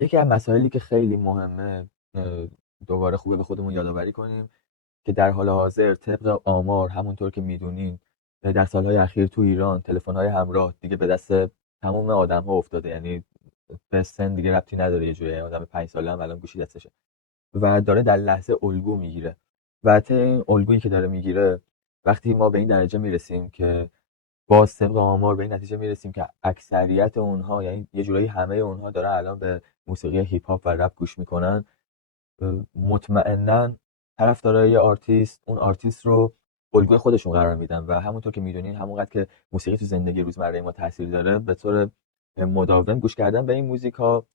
یکی از مسائلی که خیلی مهمه، دوباره خوبه به خودمون یادآوری کنیم که در حال حاضر طبق آمار همونطور که میدونین در سالهای اخیر تو ایران تلفن‌های همراه دیگه به دست تمام آدم‌ها افتاده. یعنی به سن دیگه ربطی نداره، یه جوری آدم 5 ساله هم الان گوشی دستشه و داره در لحظه الگو میگیره. و طی این الگویی که داره میگیره، وقتی ما به این درجه میرسیم که باز طبق آمار به این نتیجه میرسیم که اکثریت اونها، یعنی یه جورایی همه اونها دارن الان به موسیقی هیپ هاپ و رپ گوش میکنن، مطمئنا طرفدارای یه آرتیست اون آرتیست رو الگوی خودشون قرار میدن و همونطور که میدونین همونقدر که موسیقی تو زندگی روزمره ما تاثیر داره، به طور مداوم گوش کردن به این موزیک ها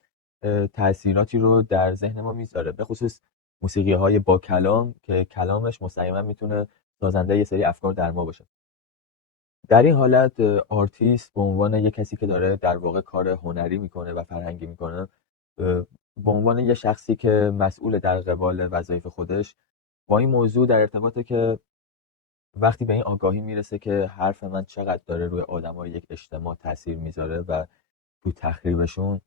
تاثیراتی رو در ذهن ما میذاره، به خصوص موسیقی های با کلام که کلامش مستقیما میتونه سازنده یه سری افکار در ما باشه. در این حالت آرتیست به عنوان یک کسی که داره در واقع کار هنری میکنه و فرهنگی میکنه، به عنوان یه شخصی که مسئول در قبال وظایف خودش با این موضوع در ارتباطه که وقتی به این آگاهی میرسه که حرف من چقدر داره روی آدمای یک اجتماع تاثیر میذاره و تو تخریبشون،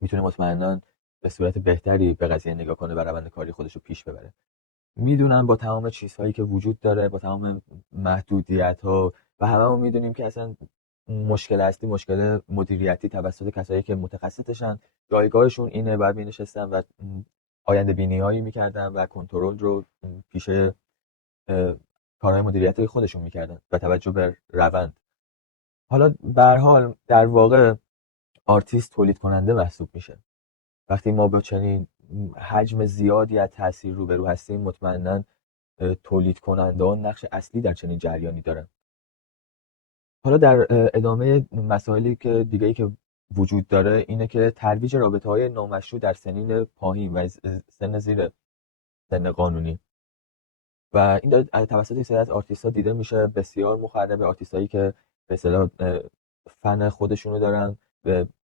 میتونه مطمئنا به صورت بهتری به قضیه نگاه کنه و روند کاری خودش رو پیش ببره. میدونم با تمام چیزهایی که وجود داره، با تمام محدودیت‌ها و هممون میدونیم که اصلا مشکل اصلی مشکل مدیریتی توسط کسایی که متخصصشن، جایگاهشون اینه، باید می‌نشستن و آینده بینی‌هایی می‌کردن و کنترل رو پیش کارهای مدیریتی خودشون می‌کردن و توجه به روند. حالا به هر حال در واقع آرتیست تولید کننده محسوب میشه. وقتی ما با چنین حجم زیادی از تاثیر روبرو هستیم، مطمئنا تولید کنندگان نقش اصلی در چنین جریانی دارن. حالا در ادامه مسائلی که دیگه‌ای که وجود داره اینه که ترویج رابطه‌های نامشروع در سنین پایین و سن زیر سن قانونی، و این داره توسط یه سری از آرتیست‌ها دیده میشه، بسیار مخرب. آرتیستایی که به اصطلاح فن خودشونو دارن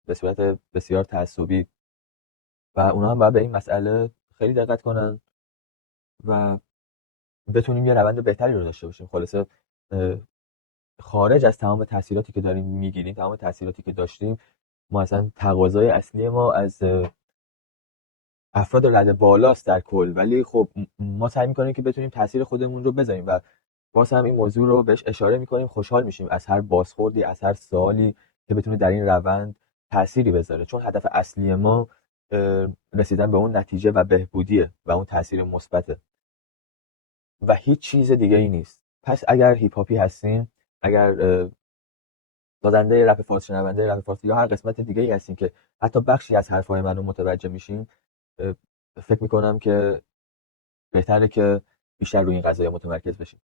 به صورت بسیار تعصبی، و اونا هم باید به این مسئله خیلی دقت کنن و بتونیم یه روند بهتری رو داشته باشیم. خلاصه خارج از تمام تاثیراتی که داریم میگیریم، تمام تاثیراتی که داشتیم، ما اصلا تقاضای اصلی ما از افراد رده بالاست در کل، ولی خب ما سعی میکنیم که بتونیم تاثیر خودمون رو بذاریم و باز هم این موضوع رو بهش اشاره میکنیم. خوشحال میشیم از هر بازخوردی، از هر سوالی که بتونه در این روند تأثیری بذاره، چون هدف اصلی ما رسیدن به اون نتیجه و بهبودیه و اون تاثیر مثبته و هیچ چیز دیگه ای نیست. پس اگر هیپ هاپی هستین، اگر سازنده رپ فارسی، شنونده رپ فارسی یا هر قسمت دیگه ای هستین که حتی بخشی از حرفای منو متوجه میشین، فکر میکنم که بهتره که بیشتر روی این قضايا متمرکز بشیم.